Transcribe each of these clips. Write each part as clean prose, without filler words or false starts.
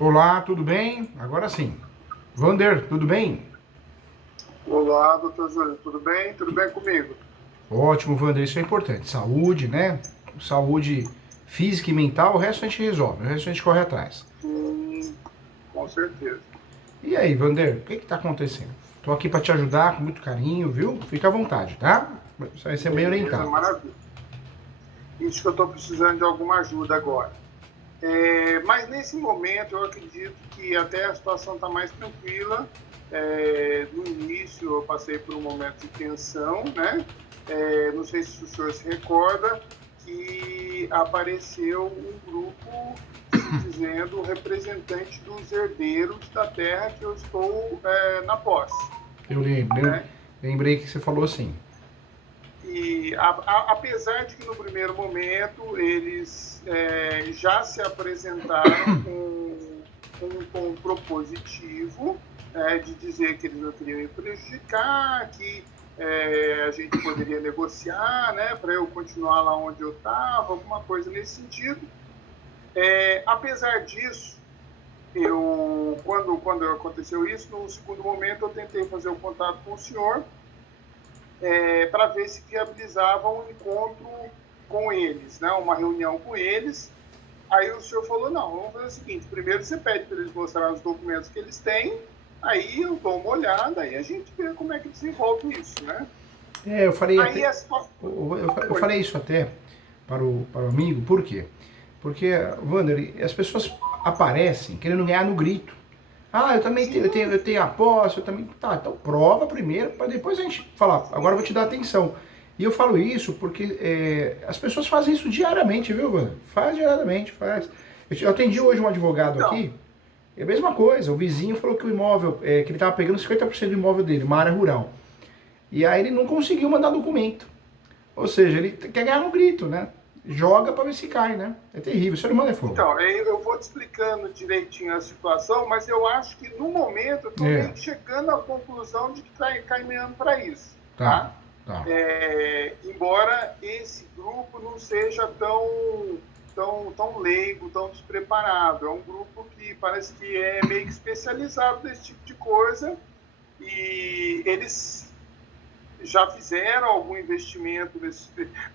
Olá, tudo bem? Agora sim. Vander, tudo bem? Olá, doutor Júlio, tudo bem? Tudo bem comigo? Ótimo, Vander, isso é importante. Saúde, né? Saúde física e mental, o resto a gente resolve, o resto a gente corre atrás. Com certeza. E aí, Vander, o que está acontecendo? Estou aqui para te ajudar com muito carinho, viu? Fica à vontade, tá? Você vai ser bem Beleza, orientado. maravilha. Isso que eu estou precisando de alguma ajuda agora. Mas nesse momento eu acredito que até a situação está mais tranquila. No início eu passei por um momento de tensão, né? Não sei se o senhor se recorda que apareceu um grupo se dizendo representante dos herdeiros da terra que eu estou na posse, Eu lembro, né? lembrei que você falou assim. E apesar de que no primeiro momento eles já se apresentaram com um tom propositivo, de dizer que eles não queriam me prejudicar, que a gente poderia negociar, né, para eu continuar lá onde eu estava, alguma coisa nesse sentido. Apesar disso, quando aconteceu isso, no segundo momento eu tentei fazer o contato com o senhor, para ver se viabilizava um encontro com eles, né, uma reunião com eles. Aí o senhor falou, não, vamos fazer o seguinte, primeiro você pede para eles mostrarem os documentos que eles têm, aí eu dou uma olhada, aí a gente vê como é que desenvolve isso, né? Eu falei Aí até. a situação... Eu Oi. falei isso até para o amigo, por quê? Porque, Wander, as pessoas aparecem querendo ganhar no grito. Ah, eu também tenho, Sim, eu tenho aposta, eu também. Tá, então prova primeiro, para depois a gente falar, agora eu vou te dar atenção. E eu falo isso porque as pessoas fazem isso diariamente, viu, Wander? Faz diariamente, faz. Eu atendi hoje um advogado então, aqui, é a mesma coisa, o vizinho falou que o imóvel, que ele estava pegando 50% do imóvel dele, uma área rural. E aí ele não conseguiu mandar documento. Ou seja, ele quer ganhar no grito, né? Joga pra ver se cai, né? É terrível, o ser humano é fogo. eu vou te explicando direitinho a situação, mas eu acho que no momento eu estou É, meio que chegando à conclusão de que está caminhando para isso, tá, tá? tá. Embora esse grupo não seja tão leigo, tão despreparado. É um grupo que parece que é meio que especializado nesse tipo de coisa e eles já fizeram algum investimento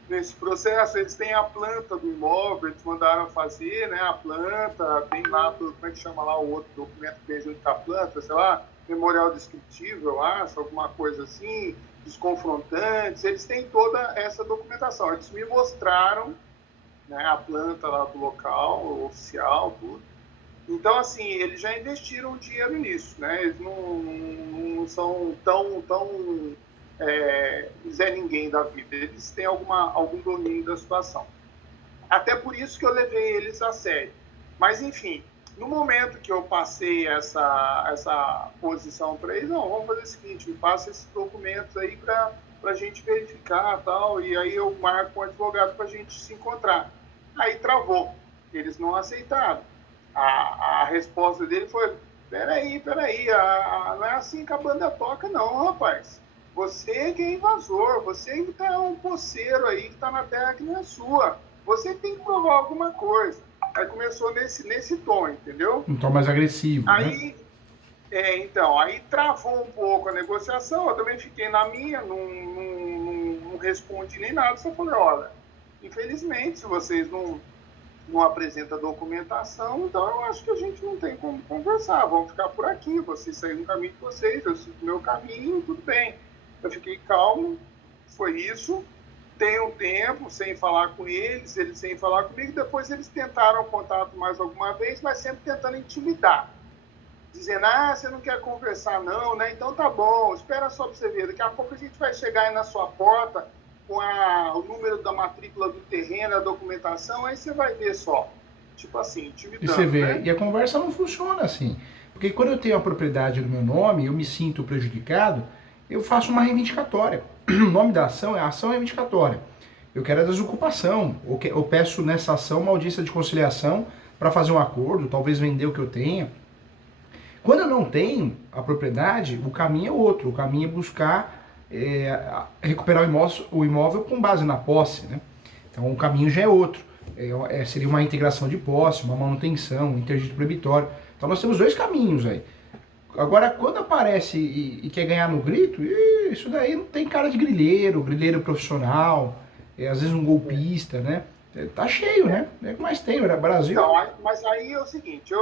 nesse processo. Eles têm a planta do imóvel, eles mandaram fazer, né, a planta, tem lá, como é que chama lá o outro documento que tem junto com a planta, sei lá, memorial descritivo, eu acho, alguma coisa assim, dos confrontantes, eles têm toda essa documentação. Eles me mostraram, né, a planta lá do local, oficial, tudo. Então, assim, eles já investiram dinheiro nisso, né? Eles não são tão Zé Ninguém da vida. Eles têm algum domínio da situação. Até por isso que eu levei eles a sério. Mas, enfim, no momento que eu passei essa posição para eles, não, vamos fazer o seguinte, me passa esses documentos aí para a gente verificar tal, e aí eu marco um advogado para a gente se encontrar. Aí travou. Eles não aceitaram. A resposta dele foi, peraí, não é assim que a banda toca não, rapaz. Você que é invasor, você que é um poceiro aí que está na terra que não é sua. Você tem que provar alguma coisa. Aí começou nesse tom, entendeu? Um tom mais agressivo, né? Aí, aí travou um pouco a negociação, eu também fiquei na minha, não respondi nem nada, só falei, olha, infelizmente, se vocês não apresentam documentação, então eu acho que a gente não tem como conversar, vamos ficar por aqui, vocês saíram no caminho de vocês, eu sigo o meu caminho, tudo bem. Eu fiquei calmo, foi isso. Tem um tempo sem falar com eles, eles sem falar comigo. Depois eles tentaram contato mais alguma vez, mas sempre tentando intimidar. Dizendo, você não quer conversar não, né? Então tá bom, espera só para você ver. Daqui a pouco a gente vai chegar aí na sua porta com o número da matrícula do terreno, a documentação, aí você vai ver só. Tipo assim, E você intimidando, vê, né? e a conversa não funciona assim. Porque quando eu tenho a propriedade no meu nome, eu me sinto prejudicado, eu faço uma reivindicatória. O nome da ação é ação reivindicatória. Eu quero a desocupação, ou peço nessa ação uma audiência de conciliação para fazer um acordo, talvez vender o que eu tenha. Quando eu não tenho a propriedade, o caminho é outro. O caminho é buscar recuperar o imóvel com base na posse, né? Então o caminho já é outro. Seria uma integração de posse, uma manutenção, um interdito proibitório. Então nós temos dois caminhos aí. Agora, quando aparece e quer ganhar no grito, isso daí não tem cara de grileiro profissional, às vezes um golpista, né? Tá cheio, né? É o que mais tem, o Brasil. Então, mas aí é o seguinte,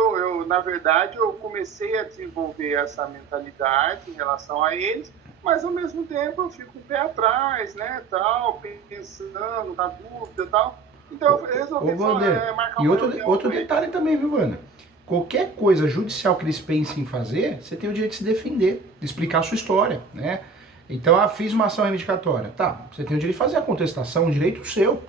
na verdade, eu comecei a desenvolver essa mentalidade em relação a eles, mas ao mesmo tempo eu fico um pé atrás, né, tal, pensando, na dúvida e tal. Então eu resolvi marcar uma reunião. E outro detalhe também, viu, Wander? Qualquer coisa judicial que eles pensem em fazer, você tem o direito de se defender, de explicar a sua história, né? Então, fiz uma ação reivindicatória. Tá, você tem o direito de fazer a contestação, um direito seu.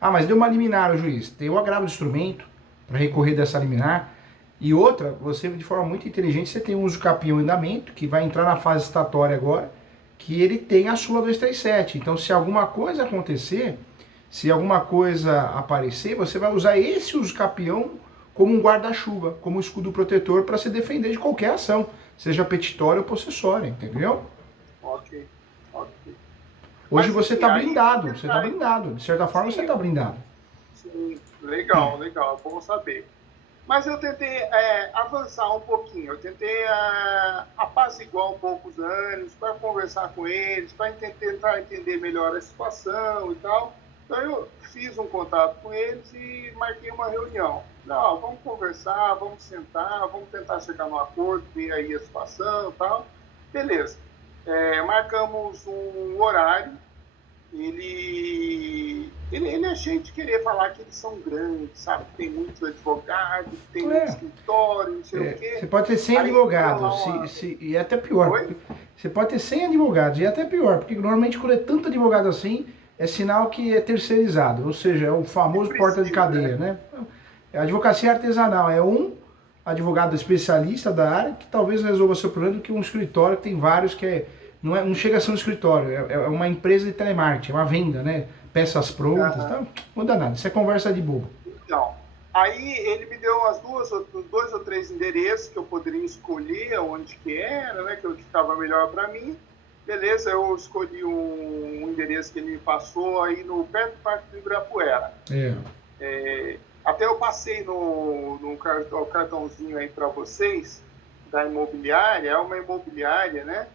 Ah, mas deu uma liminar o juiz. Tem o agravo do instrumento para recorrer dessa liminar. E outra, você de forma muito inteligente, você tem o uso capião em andamento, que vai entrar na fase estatória agora, que ele tem a súmula 237. Então, se alguma coisa acontecer, se alguma coisa aparecer, você vai usar esse uso capião como um guarda-chuva, como um escudo protetor para se defender de qualquer ação, seja petitória ou possessória, entendeu? Ok. Hoje mas, você está blindado, de certa forma sim, você está blindado. Sim, legal, bom saber. Mas eu tentei avançar um pouquinho, eu tentei apaziguar um pouco os ânimos, para conversar com eles, para tentar entender melhor a situação e tal. Então eu fiz um contato com eles e marquei uma reunião. Não, vamos conversar, vamos sentar, vamos tentar chegar num acordo, ver aí a situação e tal. Beleza. Marcamos um horário. Ele é cheio de querer falar que eles são grandes, sabe? Tem muitos advogados, tem muito escritório, não sei o quê. Você pode ter 100 advogados, e até pior. Oi? Você pode ter 100 advogados, e até pior, porque normalmente quando é tanto advogado assim, é sinal que é terceirizado, ou seja, é o famoso porta de cadeia, né? A advocacia artesanal é um advogado especialista da área que talvez resolva seu problema do que um escritório que tem vários que não chega a ser um escritório, é uma empresa de telemarketing, é uma venda, né? Peças prontas, então, não muda nada, isso é conversa de bobo. Então, aí ele me deu dois ou três endereços que eu poderia escolher onde que era, né? Que ficava melhor para mim. Beleza, eu escolhi um endereço que ele me passou aí perto do Parque do Ibirapuera. Até eu passei no cartãozinho aí para vocês, da imobiliária, é uma imobiliária, né?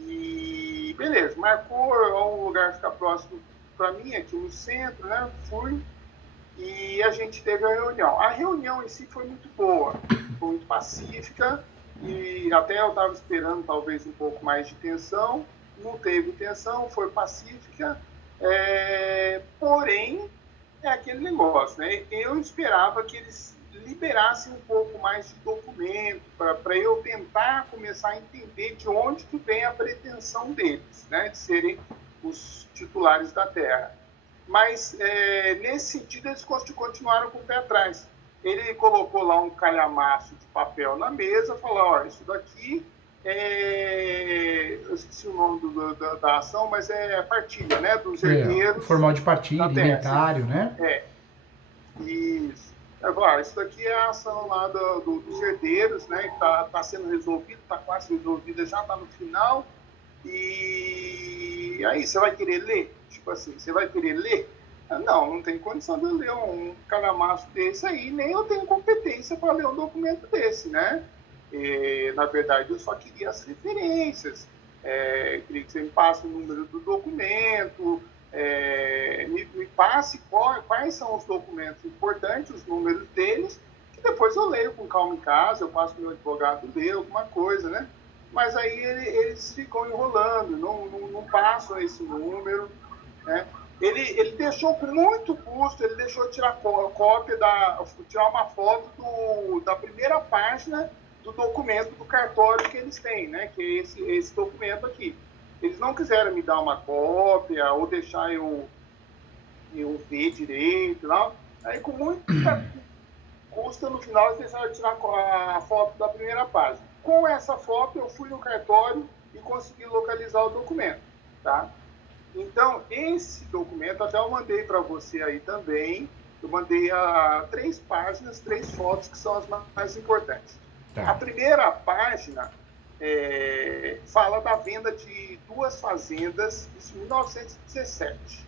E beleza, marcou um lugar que fica próximo para mim, aqui no centro, né? Fui e a gente teve a reunião. A reunião em si foi muito boa, foi muito pacífica e até eu estava esperando talvez um pouco mais de tensão, não teve tensão, foi pacífica, porém é aquele negócio, né? Eu esperava que eles liberassem um pouco mais de documento para eu tentar começar a entender de onde que vem a pretensão deles, né? De serem os titulares da terra. Mas, nesse sentido, eles continuaram com o pé atrás. Ele colocou lá um calhamaço de papel na mesa, falou, ó, isso daqui eu esqueci o nome da ação, mas é partilha, né? Dos herdeiros. Formal de partilha, inventário, né? Isso. Agora, isso daqui é a ação lá dos herdeiros, né? Que está sendo resolvido, está quase resolvida, já está no final. E aí, você vai querer ler? Tipo assim, você vai querer ler? Não tem condição de eu ler um calhamaço desse aí, nem eu tenho competência para ler um documento desse, né? Na verdade, eu só queria as referências. Queria que você me passe o número do documento, me passe quais são os documentos importantes, os números deles, que depois eu leio com calma em casa, eu passo para o meu advogado ler alguma coisa, né? Mas aí eles ficam enrolando, não passam esse número, né? Ele deixou com muito custo, ele deixou tirar cópia, tirar uma foto da primeira página do documento do cartório que eles têm, né? Que é esse documento aqui. Eles não quiseram me dar uma cópia ou deixar eu ver direito, não. Aí com muita custa, no final eles deixaram tirar a foto da primeira página. Com essa foto eu fui no cartório e consegui localizar o documento, tá? Então, esse documento, até eu mandei para você aí também, eu mandei 3 páginas, 3 fotos que são as mais importantes. Tá. A primeira página fala da venda de 2 fazendas, isso em 1917.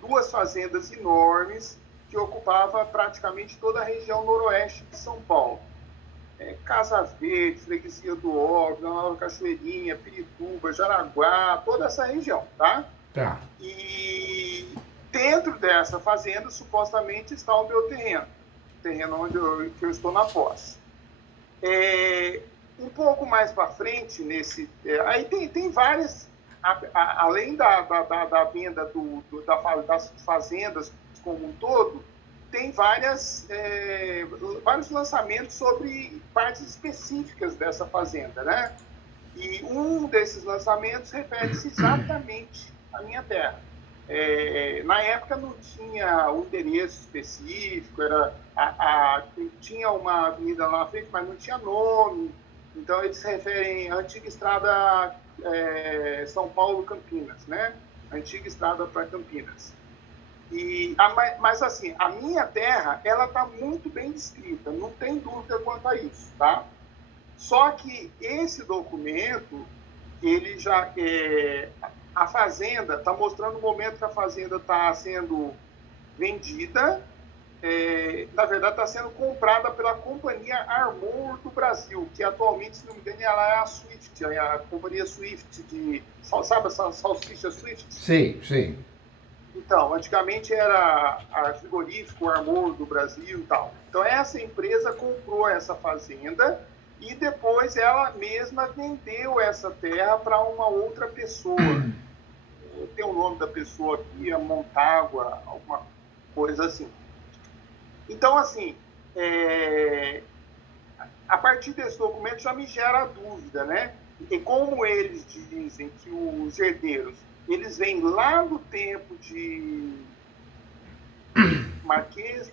2 fazendas enormes que ocupavam praticamente toda a região noroeste de São Paulo. Casa Verde, Freguesia do Ó, Vila Nova Cachoeirinha, Pirituba, Jaraguá, toda essa região, tá? Tá. E dentro dessa fazenda, supostamente, está o meu terreno. O terreno onde que eu estou na posse. Um pouco mais para frente, aí tem várias, além da venda das fazendas como um todo, tem vários lançamentos sobre partes específicas dessa fazenda, né? E um desses lançamentos refere-se exatamente à minha terra. Na época não tinha um endereço específico, tinha uma avenida lá na frente, mas não tinha nome. Então eles se referem à antiga estrada São Paulo-Campinas, né? Antiga estrada para Campinas. Mas assim, a minha terra, ela está muito bem descrita, não tem dúvida quanto a isso, tá? Só que esse documento, ele já a fazenda está mostrando o momento que a fazenda está sendo vendida, na verdade está sendo comprada pela companhia Armour do Brasil, que atualmente, se não me engano, ela é a Swift, a companhia Swift sabe essa salsicha Swift? Sei. Então, antigamente era a frigorífico Armour do Brasil e tal. Então essa empresa comprou essa fazenda e depois ela mesma vendeu essa terra para uma outra pessoa. Tem o nome da pessoa aqui, é Montágua, alguma coisa assim. Então, assim, a partir desse documento já me gera a dúvida, né? E como eles dizem que os herdeiros, eles vêm lá do tempo de Marquesa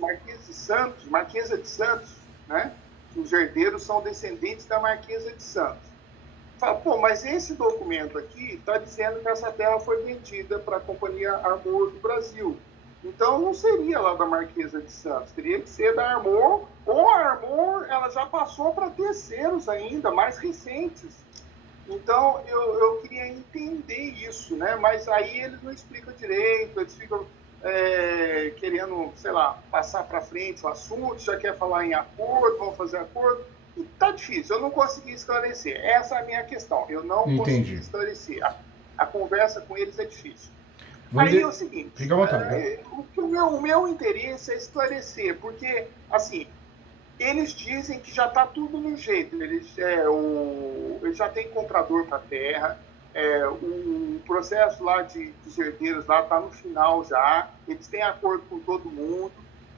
de Santos, né? Os herdeiros são descendentes da Marquesa de Santos. Fala, pô, mas esse documento aqui está dizendo que essa terra foi vendida para a Companhia Armour do Brasil. Então não seria lá da Marquesa de Santos, teria que ser da Armour, ou a Armour ela já passou para terceiros ainda, mais recentes. Então eu queria entender isso, né? Mas aí eles não explicam direito, eles ficam querendo, sei lá, passar para frente o assunto, já quer falar em acordo, vão fazer acordo. E tá difícil, eu não consegui esclarecer. Essa é a minha questão, eu não consegui esclarecer. A conversa com eles é difícil. Aí é o seguinte, fica à vontade, o meu interesse é esclarecer, porque, assim, eles dizem que já está tudo no jeito, eles já tem comprador para a terra, o processo lá dos herdeiros lá está no final já, eles têm acordo com todo mundo,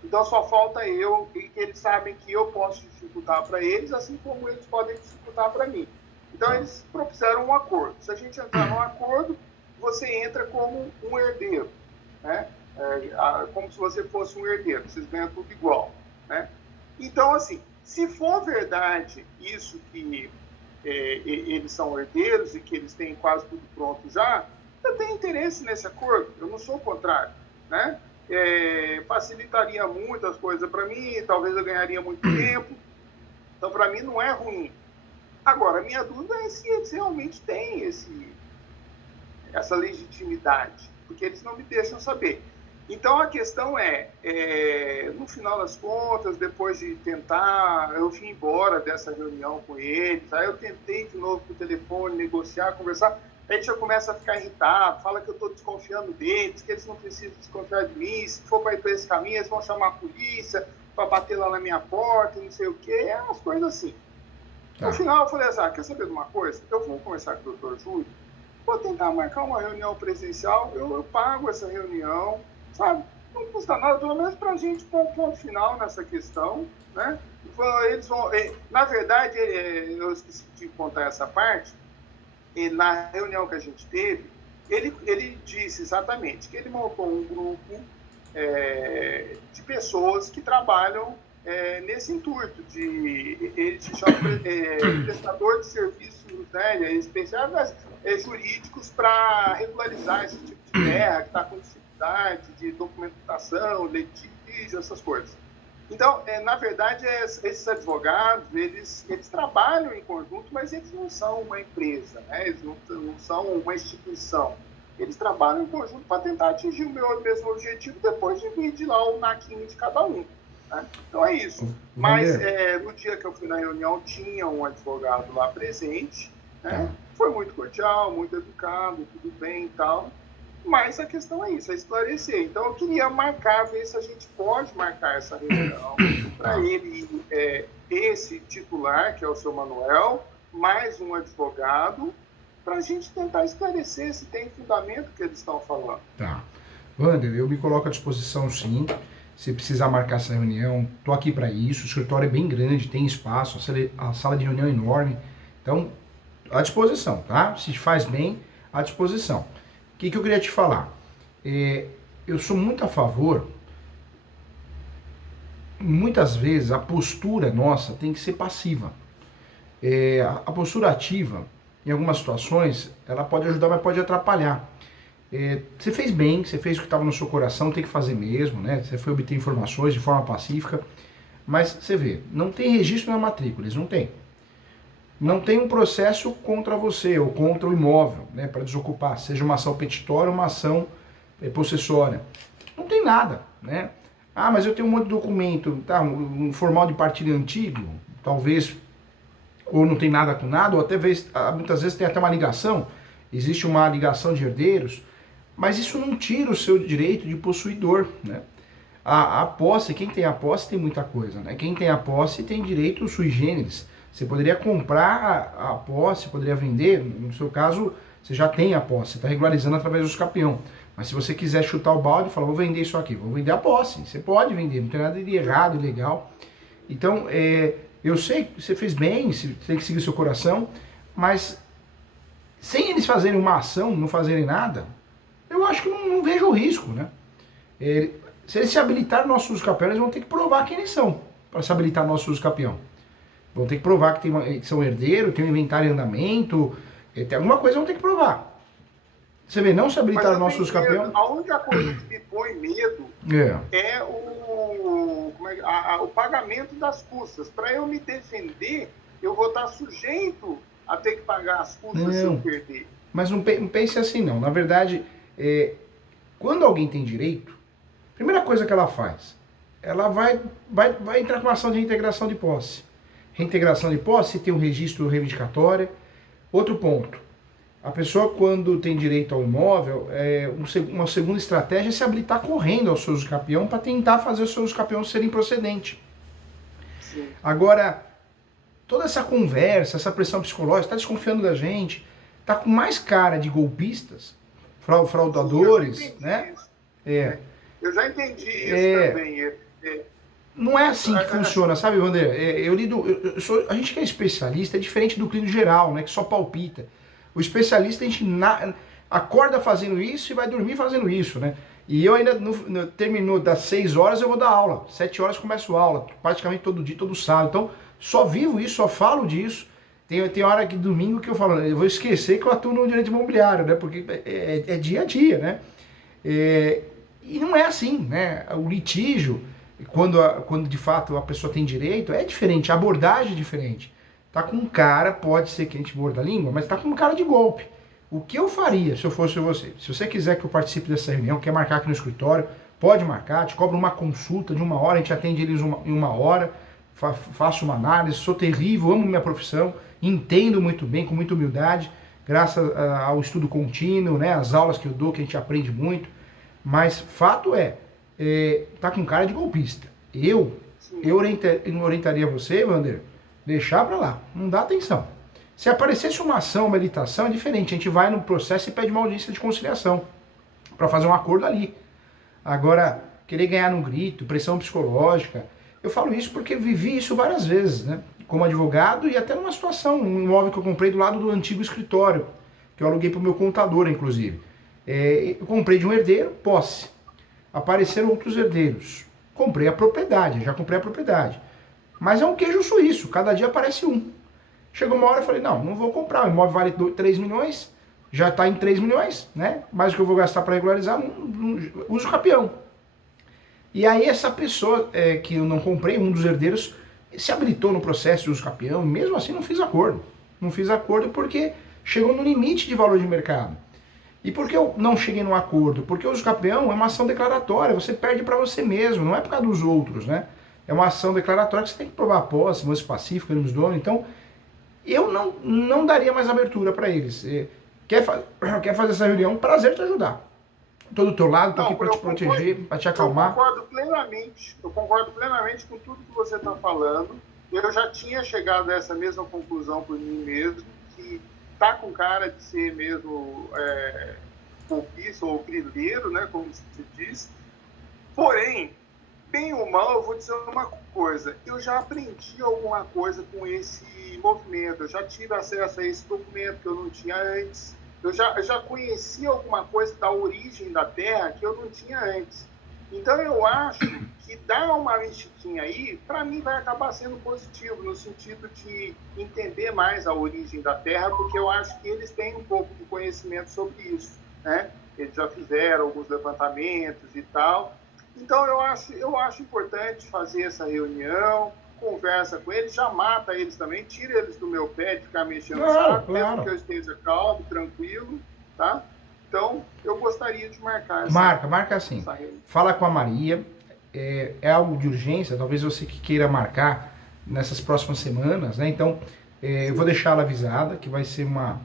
então só falta eu, e eles sabem que eu posso dificultar para eles, assim como eles podem dificultar para mim. Então eles propuseram um acordo. Se a gente entrar num acordo, você entra como um herdeiro, né? Como se você fosse um herdeiro, vocês ganham tudo igual, né? Então, assim, se for verdade isso que eles são herdeiros e que eles têm quase tudo pronto já, eu tenho interesse nesse acordo, eu não sou o contrário, né? Facilitaria muitas coisas para mim, talvez eu ganharia muito tempo, então para mim não é ruim. Agora, a minha dúvida é se eles realmente têm essa legitimidade, porque eles não me deixam saber. Então a questão no final das contas, depois de tentar, eu vim embora dessa reunião com eles, aí eu tentei de novo por telefone, negociar, conversar, a gente já começa a ficar irritado, fala que eu estou desconfiando deles, que eles não precisam desconfiar de mim, se for para ir para esse caminho, eles vão chamar a polícia para bater lá na minha porta, não sei o quê, umas coisas assim. No final eu falei assim, quer saber de uma coisa? Eu vou conversar com o doutor Júlio, vou tentar marcar uma reunião presencial, eu pago essa reunião, sabe? Não custa nada, pelo menos para a gente pôr um ponto final nessa questão, né? Eles vão, na verdade, eu esqueci de contar essa parte, na reunião que a gente teve, ele disse exatamente que ele montou um grupo de pessoas que trabalham nesse intuito, ele se chama prestador de serviços, né, especiais jurídicos para regularizar esse tipo de terra que está com dificuldade de documentação, litígio, essas coisas. Então, na verdade, esses advogados, eles trabalham em conjunto, mas eles não são uma empresa, né? Eles não são uma instituição. Eles trabalham em conjunto para tentar atingir o mesmo objetivo, depois divide lá o naquinho de cada um. né? Então é isso. Mas no dia que eu fui na reunião, tinha um advogado lá presente, né? Tá. Foi muito cordial, muito educado, tudo bem e tal. Mas a questão é isso, é esclarecer. Então eu queria marcar, ver se a gente pode marcar essa reunião para ele, esse titular, que é o seu Manuel, mais um advogado, para a gente tentar esclarecer se tem fundamento o que eles estão falando. Tá. Wander, eu me coloco à disposição sim. Se precisar marcar essa reunião, tô aqui para isso. O escritório é bem grande, tem espaço, a sala de reunião é enorme. Então, à disposição, tá? Se faz bem, à disposição. O que eu queria te falar? Eu sou muito a favor. Muitas vezes a postura nossa tem que ser passiva. A postura ativa, em algumas situações, ela pode ajudar, mas pode atrapalhar. Você fez bem, você fez o que estava no seu coração, tem que fazer mesmo, né? Você foi obter informações de forma pacífica, mas você vê, não tem registro na matrícula, eles não têm. Não tem um processo contra você ou contra o imóvel, né, para desocupar, seja uma ação petitória ou uma ação possessória. Não tem nada, né? Ah, mas eu tenho um monte de documento, tá? Um formal de partilha antigo, talvez, ou não tem nada com nada, ou até muitas vezes tem até uma ligação, existe uma ligação de herdeiros, mas isso não tira o seu direito de possuidor, né? A posse, quem tem a posse tem muita coisa, né? Quem tem a posse tem direito sui generis. Você poderia comprar a posse, poderia vender, no seu caso, você já tem a posse, você está regularizando através do escapião. Mas se você quiser chutar o balde e falar, vou vender isso aqui, vou vender a posse, você pode vender, não tem nada de errado, ilegal. Então, eu sei que você fez bem, você tem que seguir o seu coração, mas sem eles fazerem uma ação, não fazerem nada, eu acho que não vejo o risco, né? Se eles se habilitarem no nosso usucapião, eles vão ter que provar quem eles são, para se habilitar no nosso usucapião. Vão ter que provar que são herdeiros, tem um inventário em andamento, tem alguma coisa vão ter que provar. Você vê, não se habilitar no nosso usucapião... A única coisa que me põe medo é o pagamento das custas. Para eu me defender, eu vou estar sujeito a ter que pagar as custas se eu perder. Mas não pense assim não. Na verdade, quando alguém tem direito, a primeira coisa que ela faz, ela vai entrar com uma ação de reintegração de posse. Reintegração de posse tem um registro reivindicatório. Outro ponto, a pessoa quando tem direito ao imóvel, uma segunda estratégia é se habilitar correndo ao seu usucapião para tentar fazer os seus usucapiões serem procedentes. Sim. Agora, toda essa conversa, essa pressão psicológica, está desconfiando da gente, está com mais cara de golpistas, fraudadores, né? Eu já entendi isso também. Não é assim que funciona, sabe, Wander? A gente que é especialista é diferente do clínico geral, né, que só palpita. O especialista, a gente acorda fazendo isso e vai dormir fazendo isso, né? E eu ainda, terminou das 6 horas, eu vou dar aula. 7 horas começo a aula, praticamente todo dia, todo sábado. Então, só vivo isso, só falo disso. Tem hora que domingo que eu falo, eu vou esquecer que eu atuo no direito imobiliário, né? Porque é dia a dia, né? E não é assim, né? O litígio, quando de fato a pessoa tem direito, é diferente, a abordagem é diferente. Tá com um cara, pode ser que a gente morda a língua, mas tá com um cara de golpe. O que eu faria se eu fosse você? Se você quiser que eu participe dessa reunião, quer marcar aqui no escritório, pode marcar, te cobro uma consulta de 1 hora, a gente atende eles em 1 hora, faço uma análise, sou terrível, amo minha profissão, entendo muito bem, com muita humildade, graças ao estudo contínuo, né, as aulas que eu dou, que a gente aprende muito, mas fato tá com cara de golpista. Eu orientaria você, Wander, deixar pra lá, não dá atenção. Se aparecesse uma ação, uma licitação, é diferente, a gente vai no processo e pede uma audiência de conciliação, para fazer um acordo ali. Agora, querer ganhar no grito, pressão psicológica, eu falo isso porque vivi isso várias vezes, né? Como advogado e até numa situação, um imóvel que eu comprei do lado do antigo escritório, que eu aluguei para o meu contador, inclusive. Eu comprei de um herdeiro, posse. Apareceram outros herdeiros. Comprei a propriedade, já comprei a propriedade. Mas é um queijo suíço, cada dia aparece um. Chegou uma hora eu falei, não vou comprar, o imóvel vale 3 milhões, já está em 3 milhões, né? Mais o que eu vou gastar para regularizar, uso o capião. E aí essa pessoa que eu não comprei, um dos herdeiros, se habilitou no processo de uso capião, e mesmo assim não fiz acordo. Não fiz acordo porque chegou no limite de valor de mercado. E por que eu não cheguei num acordo? Porque o uso capião é uma ação declaratória, você perde para você mesmo, não é por causa dos outros, né? é uma ação declaratória que você tem que provar a posse, moço pacífico, dos donos. Então, eu não daria mais abertura para eles. Quer fazer essa reunião? Prazer te ajudar. Estou do teu lado, estou aqui para te proteger, para te acalmar. Eu concordo plenamente com tudo que você está falando. Eu já tinha chegado a essa mesma conclusão por mim mesmo, que tá com cara de ser mesmo golpista ou grileiro, né, como se diz. Porém, bem ou mal, eu vou dizer uma coisa. Eu já aprendi alguma coisa com esse movimento. Eu já tive acesso a esse documento que eu não tinha antes. Eu já conheci alguma coisa da origem da Terra que eu não tinha antes. Então, eu acho que dar uma mexidinha aí, para mim, vai acabar sendo positivo, no sentido de entender mais a origem da Terra, porque eu acho que eles têm um pouco de conhecimento sobre isso, né? Eles já fizeram alguns levantamentos e tal. Então, eu acho importante fazer essa reunião, conversa com eles, já mata eles também, tira eles do meu pé de ficar mexendo no saco, mesmo que eu esteja calmo, tranquilo, tá? Então, eu gostaria de marcar essa... Marca assim. Fala com a Maria, é algo de urgência, talvez você que queira marcar nessas próximas semanas, né? Então, eu vou deixar ela avisada que vai ser uma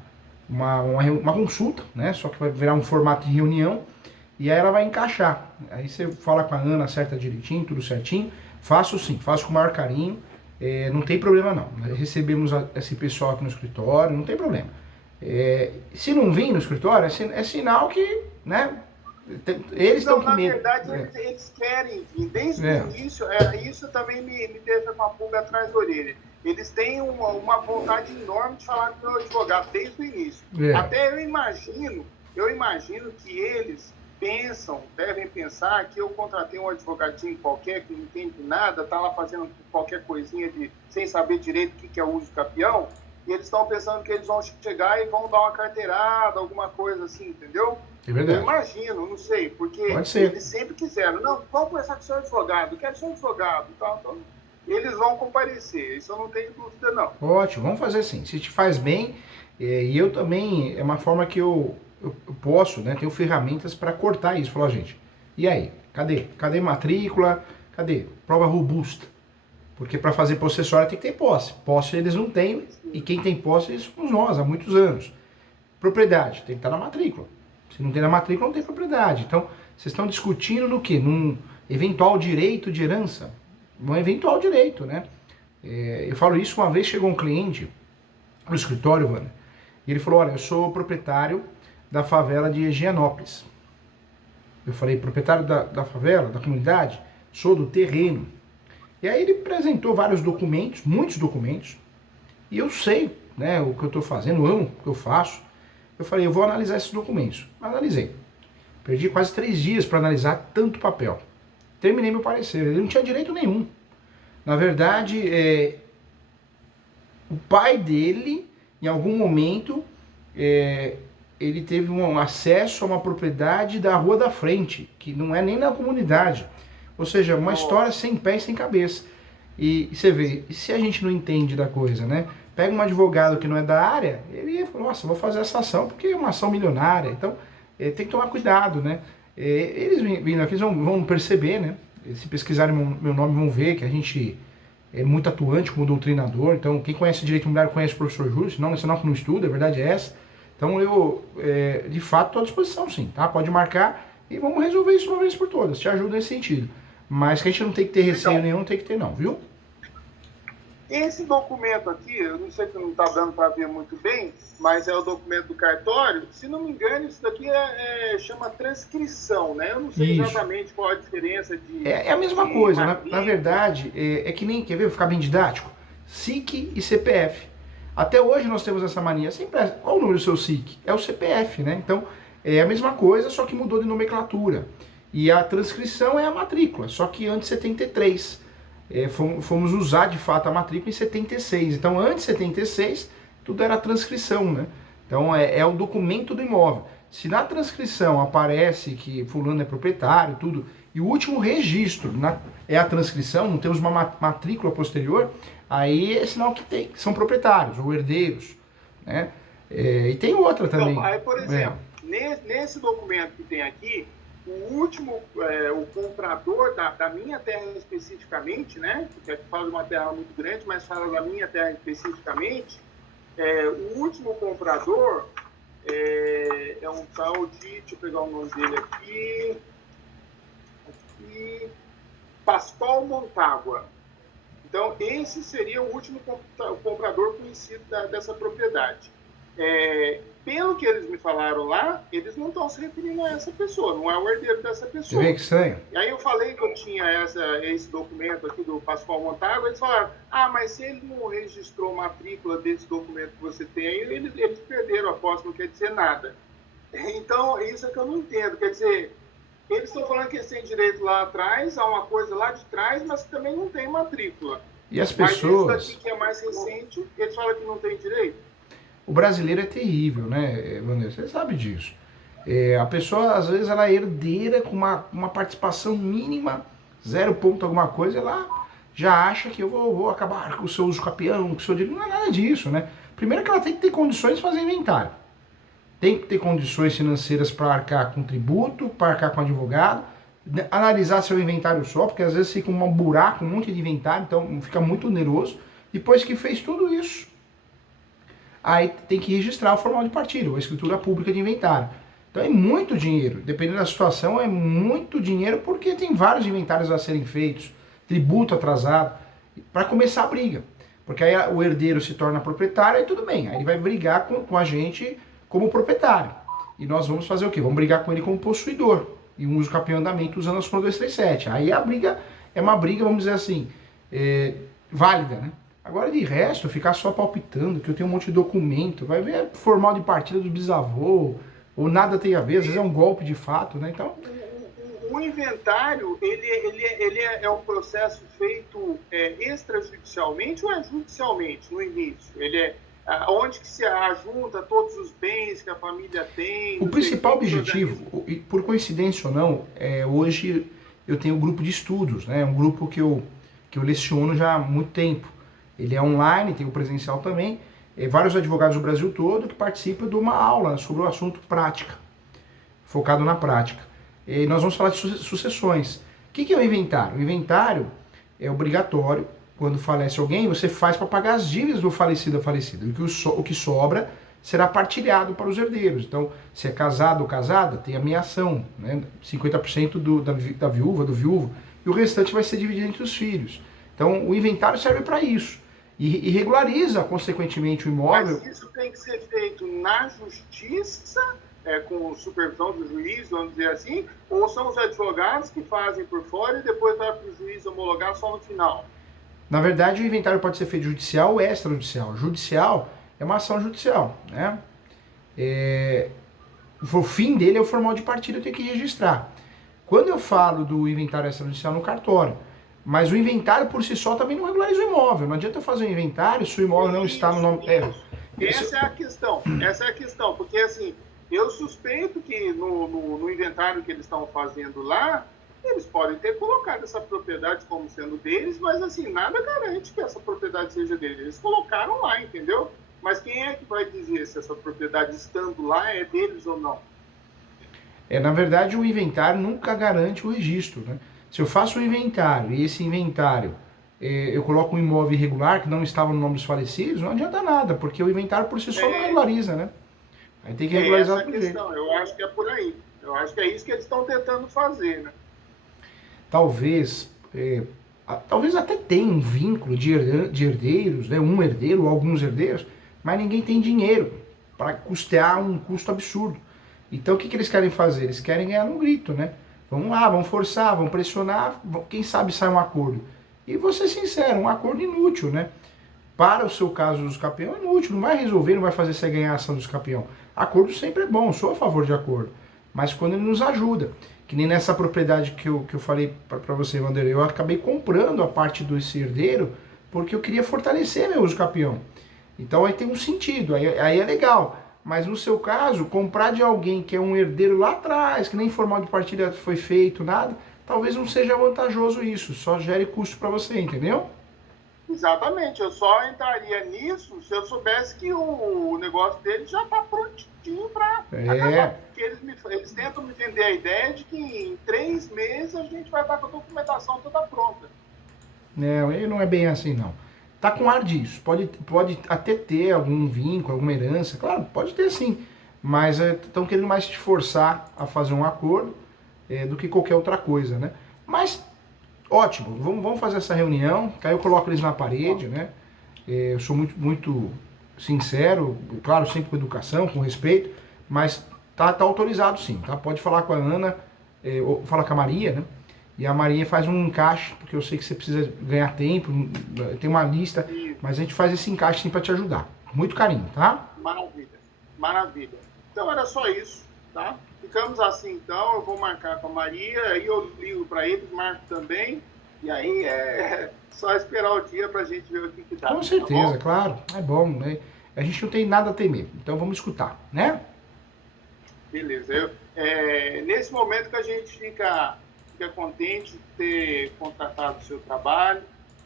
consulta, né? Só que vai virar um formato de reunião, e aí ela vai encaixar. Aí você fala com a Ana, acerta direitinho, tudo certinho. Faço sim, faço com o maior carinho, não tem problema não. Recebemos esse pessoal aqui no escritório, não tem problema. Se não vir no escritório, é sinal que, né, eles estão com medo. Na verdade, eles querem vir. Desde o início, isso também me deixa com a pulga atrás da orelha. Eles têm uma vontade enorme de falar com o meu advogado desde o início. Até eu imagino que eles devem pensar que eu contratei um advogadinho qualquer que não entende nada, está lá fazendo qualquer coisinha sem saber direito o que é uso de capião, e eles estão pensando que eles vão chegar e vão dar uma carteirada, alguma coisa assim, entendeu? É verdade. Eu imagino, não sei, porque eles sempre quiseram, não, vamos conversar com o seu advogado, quero ser um advogado e tal, então eles vão comparecer, isso eu não tenho dúvida não. Ótimo, vamos fazer assim, se te faz bem, e eu também, é uma forma que eu posso, né, tenho ferramentas para cortar isso, falar, gente, e aí, cadê matrícula, cadê prova robusta? Porque para fazer possessória tem que ter posse eles não têm, e quem tem posse somos nós, há muitos anos. Propriedade, tem que estar na matrícula, se não tem na matrícula não tem propriedade, então vocês estão discutindo no quê? Num eventual direito de herança, um eventual direito, né? Eu falo isso, uma vez chegou um cliente no escritório, Vânia, e ele falou, olha, eu sou proprietário da favela de Higienópolis. Eu falei, proprietário da favela, da comunidade? Sou do terreno. E aí ele apresentou vários documentos, muitos documentos, e eu sei, né, o que eu estou fazendo, amo o que eu faço. Eu falei, eu vou analisar esses documentos. Analisei. Perdi quase 3 dias para analisar tanto papel. Terminei meu parecer, ele não tinha direito nenhum. Na verdade, o pai dele, em algum momento, ele teve um acesso a uma propriedade da rua da frente, que não é nem na comunidade. Ou seja, uma história sem pé e sem cabeça. E você vê, se a gente não entende da coisa, né? Pega um advogado que não é da área, ele fala, nossa, vou fazer essa ação porque é uma ação milionária. Então, tem que tomar cuidado, né? Eles vindo aqui vão perceber, né? Se pesquisarem meu nome vão ver que a gente é muito atuante como doutrinador. Então, quem conhece direito imobiliário conhece o professor Júlio, senão que não estuda, a verdade é essa. Então, eu, de fato, estou à disposição, sim, tá? Pode marcar e vamos resolver isso uma vez por todas. Te ajuda nesse sentido. Mas que a gente não tem que ter receio nenhum, não tem que ter não, viu? Esse documento aqui, eu não sei se não está dando para ver muito bem, mas é o documento do cartório. Se não me engano, isso daqui chama transcrição, né? Eu não sei exatamente qual a diferença de... É a mesma coisa, na verdade, é que nem, quer ver, ficar bem didático? SIC e CPF. Até hoje nós temos essa mania, sempre, qual o número do seu SIC? É o CPF, né? Então, é a mesma coisa, só que mudou de nomenclatura. E a transcrição é a matrícula, só que antes de 73. Fomos usar de fato a matrícula em 76. Então, antes de 76, tudo era transcrição, né? Então, é o documento do imóvel. Se na transcrição aparece que fulano é proprietário, tudo, e o último registro é a transcrição, não temos uma matrícula posterior, aí é sinal que são proprietários ou herdeiros, né? E tem outra também. Então, aí, por exemplo, nesse documento que tem aqui, o último, o comprador da minha terra especificamente, né? Porque aqui fala de uma terra muito grande, mas fala da minha terra especificamente, o último comprador é um tal de, deixa eu pegar o nome dele aqui, Pascoal Montágua. Então, esse seria o último comprador conhecido dessa propriedade. Pelo que eles me falaram lá, eles não estão se referindo a essa pessoa, não é o herdeiro dessa pessoa. Você vê que estranho? E aí eu falei que eu tinha esse documento aqui do Pascoal Montágua, eles falaram, mas se ele não registrou matrícula desse documento que você tem, eles perderam a posse, não quer dizer nada. Então, isso é que eu não entendo, quer dizer, eles estão falando que eles têm direito lá atrás, a uma coisa lá de trás, mas que também não tem matrícula. E as pessoas... Mas esse daqui que é mais recente, eles falam que não tem direito. O brasileiro é terrível, né, Vanessa? Você sabe disso. A pessoa, às vezes, ela é herdeira com uma participação mínima, 0 ponto alguma coisa, ela já acha que eu vou acabar com o seu uso capião, com o seu direito. Não é nada disso, né? Primeiro que ela tem que ter condições de fazer inventário. Tem que ter condições financeiras para arcar com tributo, para arcar com advogado, analisar seu inventário só, porque às vezes fica um buraco, um monte de inventário, então fica muito oneroso. Depois que fez tudo isso, aí tem que registrar o formal de partilha, ou a escritura pública de inventário. Então é muito dinheiro, dependendo da situação, é muito dinheiro, porque tem vários inventários a serem feitos, tributo atrasado, para começar a briga. Porque aí o herdeiro se torna proprietário, aí tudo bem, aí ele vai brigar com a gente como proprietário. E nós vamos fazer o quê? Vamos brigar com ele como possuidor, e um uso capião andamento usando a súmula 237. Aí a briga é uma briga, vamos dizer assim, válida, né? Agora, de resto, ficar só palpitando, que eu tenho um monte de documento, vai ver formal de partida do bisavô, ou nada tem a ver, às vezes é um golpe de fato, né? Então... O inventário, ele é um processo feito extrajudicialmente ou judicialmente, no início? Ele é onde que se ajunta todos os bens que a família tem? O principal objetivo, por coincidência ou não, hoje eu tenho um grupo de estudos, né? Um grupo que eu leciono já há muito tempo. Ele é online, tem o presencial também, vários advogados do Brasil todo que participam de uma aula sobre o assunto prática, focado na prática. E nós vamos falar de sucessões. O que é o inventário? O inventário é obrigatório, quando falece alguém, você faz para pagar as dívidas do falecido ou falecida. O que sobra será partilhado para os herdeiros. Então, se é casado ou casada, tem a meação, né? 50% da viúva, do viúvo, e o restante vai ser dividido entre os filhos. Então, o inventário serve para isso. E regulariza, consequentemente, o imóvel. Mas isso tem que ser feito na justiça, com supervisão do juiz, vamos dizer assim, ou são os advogados que fazem por fora e depois vai para o juiz homologar só no final? Na verdade, o inventário pode ser feito judicial ou extrajudicial. Judicial é uma ação judicial, né? O fim dele é o formal de partilha, eu tenho que registrar. Quando eu falo do inventário extrajudicial no cartório, mas o inventário por si só também não regulariza o imóvel. Não adianta eu fazer um inventário se o imóvel não está no nome... Essa é a questão, porque assim, eu suspeito que no inventário que eles estão fazendo lá, eles podem ter colocado essa propriedade como sendo deles, mas assim, nada garante que essa propriedade seja deles. Eles colocaram lá, entendeu? Mas quem é que vai dizer se essa propriedade estando lá é deles ou não? Na verdade, o inventário nunca garante o registro, né? Se eu faço um inventário e esse inventário eu coloco um imóvel irregular que não estava no nome dos falecidos, não adianta nada, porque o inventário por si só não regulariza, né? Aí tem que regularizar essa questão. Eu acho que é por aí. Eu acho que é isso que eles estão tentando fazer, né? Talvez até tenha um vínculo de herdeiros, né? Um herdeiro ou alguns herdeiros, mas ninguém tem dinheiro para custear um custo absurdo. Então o que eles querem fazer? Eles querem ganhar no grito, né? Vamos lá, vamos forçar, vamos pressionar, quem sabe sai um acordo. E vou ser sincero, um acordo inútil, né? Para o seu caso dos campeão é inútil, não vai resolver, não vai fazer você ganhar a ação dos campeão. Acordo sempre é bom, sou a favor de acordo. Mas quando ele nos ajuda, que nem nessa propriedade que eu falei para você, Wanderlei, eu acabei comprando a parte do herdeiro porque eu queria fortalecer meu uso campeão. Então aí tem um sentido, aí é legal. Mas no seu caso, comprar de alguém que é um herdeiro lá atrás, que nem formal de partilha foi feito, nada, talvez não seja vantajoso isso, só gere custo para você, entendeu? Exatamente, eu só entraria nisso se eu soubesse que o negócio dele já está prontinho para acabar. Porque eles tentam me vender a ideia de que em 3 meses a gente vai estar com a documentação toda pronta. Não, ele não é bem assim, não. Tá com ar disso. Pode até ter algum vínculo, alguma herança, claro, pode ter sim. Mas estão querendo mais te forçar a fazer um acordo do que qualquer outra coisa, né? Mas, ótimo, vamos fazer essa reunião, que aí eu coloco eles na parede, né? Eu sou muito sincero, claro, sempre com educação, com respeito, mas tá autorizado sim, tá? Pode falar com a Ana, ou fala com a Maria, né? E a Maria faz um encaixe, porque eu sei que você precisa ganhar tempo, tem uma lista, mas a gente faz esse encaixe sim para te ajudar. Com muito carinho, tá? Maravilha, maravilha. Então era só isso, tá? Ficamos assim então, eu vou marcar com a Maria, aí eu ligo para eles, marco também, e aí é só esperar o dia para a gente ver o que dá. Com certeza, tá, claro, é bom, né? A gente não tem nada a temer, então vamos escutar, né? Beleza, nesse momento que a gente fica contente de ter contratado o seu trabalho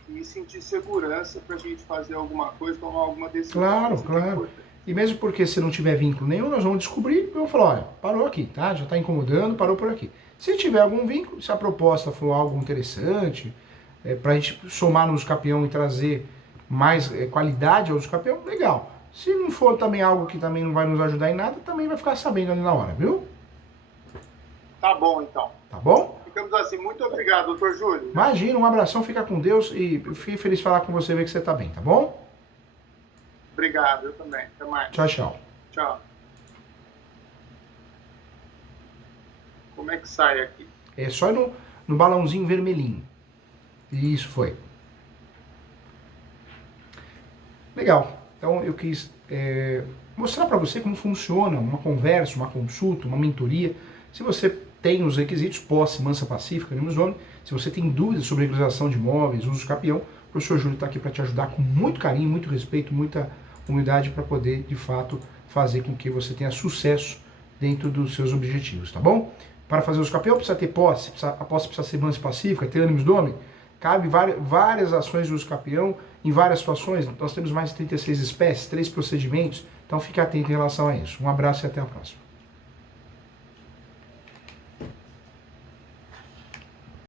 e sentir segurança para a gente fazer alguma coisa, tomar alguma decisão. Claro, claro. E mesmo porque se não tiver vínculo nenhum, nós vamos descobrir e vamos falar, olha, parou aqui, tá? Já está incomodando, parou por aqui. Se tiver algum vínculo, se a proposta for algo interessante, para a gente somar nos campeão e trazer mais qualidade aos campeão, legal. Se não for também algo que também não vai nos ajudar em nada, também vai ficar sabendo ali na hora, viu? Tá bom, então. Tá bom? Ficamos assim. Muito obrigado, doutor Júlio. Imagina, um abração, fica com Deus e fiquei feliz de falar com você, ver que você tá bem, tá bom? Obrigado, eu também. Até mais. Tchau, tchau. Tchau. Como é que sai aqui? É só no balãozinho vermelhinho. Isso, foi. Legal. Então eu quis mostrar para você como funciona uma conversa, uma consulta, uma mentoria. Se você tem os requisitos, posse, mansa, pacífica, temos nome. Se você tem dúvidas sobre regularização de imóveis, uso capião, o professor Júlio está aqui para te ajudar com muito carinho, muito respeito, muita humildade para poder, de fato, fazer com que você tenha sucesso dentro dos seus objetivos, tá bom? Para fazer uso capião precisa ter posse, a posse precisa ser mansa e pacífica, ter ânimos dome. Cabe várias ações de uso capião em várias situações. Nós temos mais de 36 espécies, 3 procedimentos, então fique atento em relação a isso. Um abraço e até a próxima.